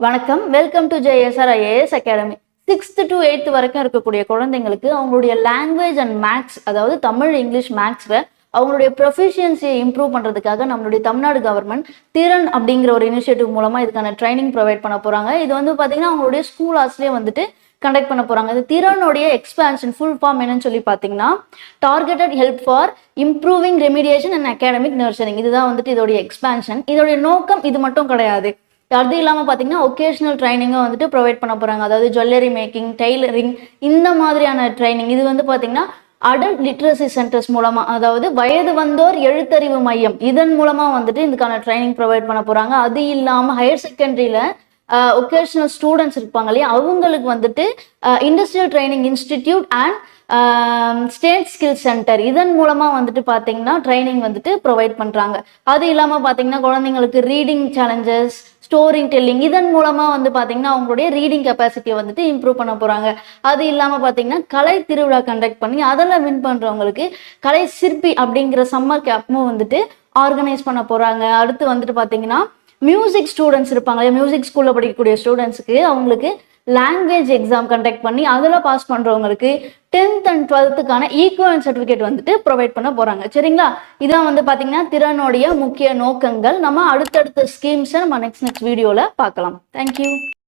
வணக்கம். Welcome to JSR IAS academy. 6th to 8th வரைக்கும் இருக்கக்கூடிய குழந்தைங்களுக்கு அவங்களுடைய லாங்குவேஜ் அண்ட் மேக்ஸ், அதாவது தமிழ், இங்கிலீஷ், மேக்ஸ்ல அவங்களுடைய ப்ரொஃபிஷியன்சியை இம்ப்ரூவ் பண்றதுக்காக நம்மளுடைய தமிழ்நாடு கவர்மெண்ட் திறன் அப்படிங்கிற ஒரு இனிஷியேட்டிவ் மூலமா இதுக்கான ட்ரைனிங் ப்ரொவைட் பண்ண போறாங்க. இது வந்து பாத்தீங்கன்னா அவங்களுடைய ஸ்கூல் ஹாஸ்லயே வந்துட்டு கண்டக்ட் பண்ண போறாங்க. இந்த திறனுடைய எக்ஸ்பான்ஷன் ஃபுல் ஃபார்ம் என்னன்னு சொல்லி பாத்தீங்கன்னா targeted help for improving remediation and academic nurturing. இதுதான் வந்துட்டு இதோடைய எக்ஸ்பான்ஷன். இதோடைய நோக்கம் இது மட்டும் கிடையாது. அது இல்லாமல் பார்த்தீங்கன்னா ஒகேஷனல் ட்ரைனிங்கும் வந்துட்டு ப்ரொவைட் பண்ண போகிறாங்க. அதாவது ஜுவல்லரி மேக்கிங், டெய்லரிங், இந்த மாதிரியான ட்ரைனிங். இது வந்து பார்த்தீங்கன்னா அடல்ட் லிட்ரஸி சென்டர்ஸ் மூலமாக, அதாவது வயது வந்தோர் எழுத்தறிவு மையம், இதன் மூலமாக வந்துட்டு இதுக்கான ட்ரைனிங் ப்ரொவைட் பண்ண போகிறாங்க. அது இல்லாமல் ஹையர் செகண்டரியில் ஒகேஷனல் ஸ்டூடெண்ட்ஸ் இருப்பாங்க இல்லையா, அவங்களுக்கு வந்துட்டு industrial training institute and state skill centre, இதன் மூலமாக வந்துட்டு பார்த்தீங்கன்னா ட்ரைனிங் வந்துட்டு ப்ரொவைட் பண்ணுறாங்க. அது இல்லாமல் பார்த்தீங்கன்னா குழந்தைங்களுக்கு ரீடிங் சேலஞ்சஸ், ஸ்டோரி டெல்லிங், இதன் மூலமாக வந்து பார்த்தீங்கன்னா அவங்களுடைய ரீடிங் கெப்பாசிட்டியை வந்துட்டு இம்ப்ரூவ் பண்ண போகிறாங்க. அது இல்லாமல் பார்த்தீங்கன்னா கலை திருவிழா கண்டக்ட் பண்ணி அதில் வின் பண்ணுறவங்களுக்கு கலை சிற்பி அப்படிங்கிற சம்மர் கேப்பும் வந்துட்டு ஆர்கனைஸ் பண்ண போகிறாங்க. அடுத்து வந்துட்டு பார்த்தீங்கன்னா மியூசிக் ஸ்டூடெண்ட்ஸ் இருப்பாங்க, மியூசிக் ஸ்கூலில் படிக்கக்கூடிய ஸ்டூடெண்ட்ஸுக்கு அவங்களுக்கு லாங்குவேஜ் எக்ஸாம் கண்டக்ட் பண்ணி அதில் பாஸ் பண்ணுறவங்களுக்கு 10th and 12th equal certificate வந்துட்டு ப்ரொவைட் பண்ண போகிறாங்க. சரிங்களா? இதான் வந்து பார்த்தீங்கன்னா திறனுடைய முக்கிய நோக்கங்கள். நம்ம அடுத்தடுத்த ஸ்கீம்ஸை நம்ம நெக்ஸ்ட் வீடியோவில் பார்க்கலாம். தேங்க்யூ.